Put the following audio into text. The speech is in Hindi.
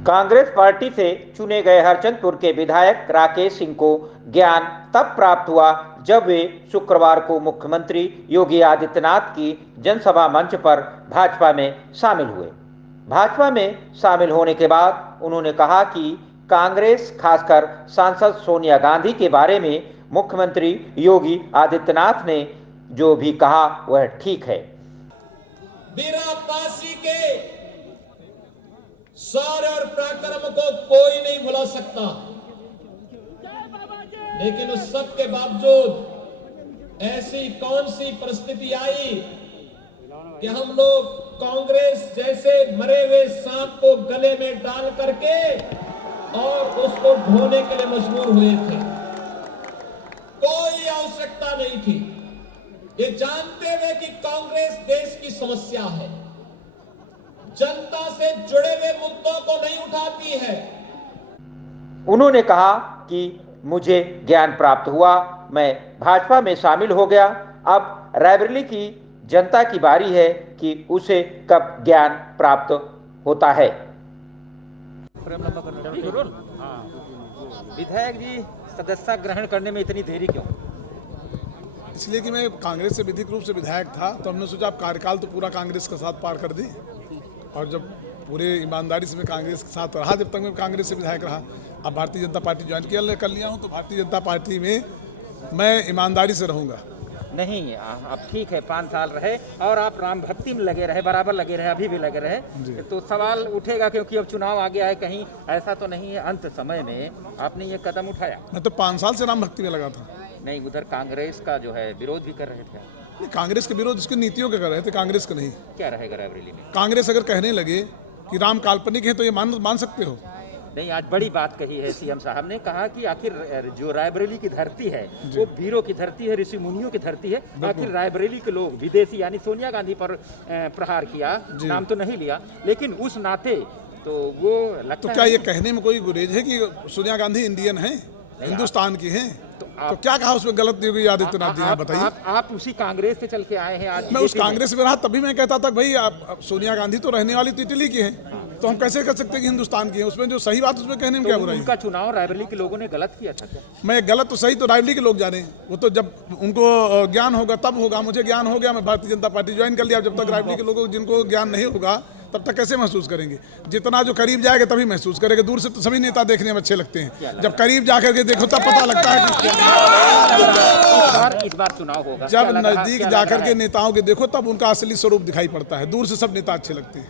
कांग्रेस पार्टी से चुने गए हरचंदपुर के विधायक राकेश सिंह को ज्ञान तब प्राप्त हुआ जब वे शुक्रवार को मुख्यमंत्री योगी आदित्यनाथ की जनसभा मंच पर भाजपा में शामिल हुए। भाजपा में शामिल होने के बाद उन्होंने कहा कि कांग्रेस, खासकर सांसद सोनिया गांधी के बारे में मुख्यमंत्री योगी आदित्यनाथ ने जो भी कहा वह ठीक है। बीरा पासी के शौर्य और पराक्रम को कोई नहीं भुला सकता, लेकिन उस सब के बावजूद ऐसी कौन सी परिस्थिति आई कि हम लोग कांग्रेस जैसे मरे हुए सांप को गले में डाल करके और उसको ढोने के लिए मजबूर हुए थे। कोई आवश्यकता नहीं थी, ये जानते हुए कि कांग्रेस देश की समस्या है, जनता से जुड़े हुए मुद्दों को नहीं उठाती है। उन्होंने कहा कि मुझे ज्ञान प्राप्त हुआ, मैं भाजपा में शामिल हो गया। अब रायबरेली की जनता की बारी है कि उसे कब ज्ञान प्राप्त होता है। विधायक जी, सदस्यता ग्रहण करने में इतनी देरी क्यों? इसलिए कि मैं कांग्रेस से विधिक रूप से विधायक था, तो हमने सोचा अब कार्यकाल तो पूरा कांग्रेस के साथ पार कर दी, और जब पूरे ईमानदारी से मैं कांग्रेस के साथ रहा, जब तक मैं कांग्रेस से विधायक रहा, अब भारतीय जनता पार्टी ज्वाइन कर लिया हूँ, तो भारतीय जनता पार्टी में मैं ईमानदारी से रहूँगा। नहीं, अब ठीक है, 5 साल रहे और आप राम भक्ति में लगे रहे, बराबर लगे रहे, अभी भी लगे रहे, तो सवाल उठेगा क्योंकि अब चुनाव आ गया है, कहीं ऐसा तो नहीं है अंत समय में आपने ये कदम उठाया? मैं तो 5 साल से राम भक्ति में लगा था। नहीं, उधर कांग्रेस का जो है विरोध भी कर रहे थे। कांग्रेस के विरोध उसकी नीतियों के कर रहे थे, कांग्रेस का नहीं। क्या रहेगा रायबरेली में? कांग्रेस अगर कहने लगे कि राम काल्पनिक है तो ये मान सकते हो? नहीं, आज बड़ी बात कही है सीएम साहब ने, कहा कि आखिर जो रायबरेली की धरती है वो वीरों की धरती है, ऋषि मुनियों की धरती है। आखिर रायबरेली के लोग विदेशी यानी सोनिया गांधी पर प्रहार किया, नाम तो नहीं लिया, लेकिन उस नाते तो वो लगता तो क्या ये कहने में कोई गुरेज है कि सोनिया गांधी इंडियन है, हिंदुस्तान की है? तो क्या कहा उसमें गलत योगी आदित्यनाथ जी ने? बताइए। आप उसी कांग्रेस से चल के आए हैं आज। मैं उस कांग्रेस में रहा, तभी मैं कहता था भाई आप सोनिया गांधी तो रहने वाली तो इटली की है, तो हम कैसे कर सकते हैं कि हिंदुस्तान की है? उसमें जो सही बात उसमें कहने में क्या बुराई है? उनका चुनाव रायबरेली के लोगों ने गलत किया था क्या? मैं गलत तो सही तो रायबरेली के लोग जाने, वो तो जब उनको ज्ञान होगा तब होगा। मुझे ज्ञान हो गया, मैं भारतीय जनता पार्टी ज्वाइन कर लिया। जब तक रायबरेली के लोगों जिनको ज्ञान नहीं होगा तब तक कैसे महसूस करेंगे? जितना जो करीब जाएगा तभी महसूस करेंगे। दूर से तो सभी नेता देखने में अच्छे लगते हैं, जब करीब जाकर के देखो तब पता लगता है कि इस बार चुनाव होगा। जब नजदीक जाकर के नेताओं के देखो तब उनका असली स्वरूप दिखाई पड़ता है। दूर से सब नेता अच्छे लगते हैं।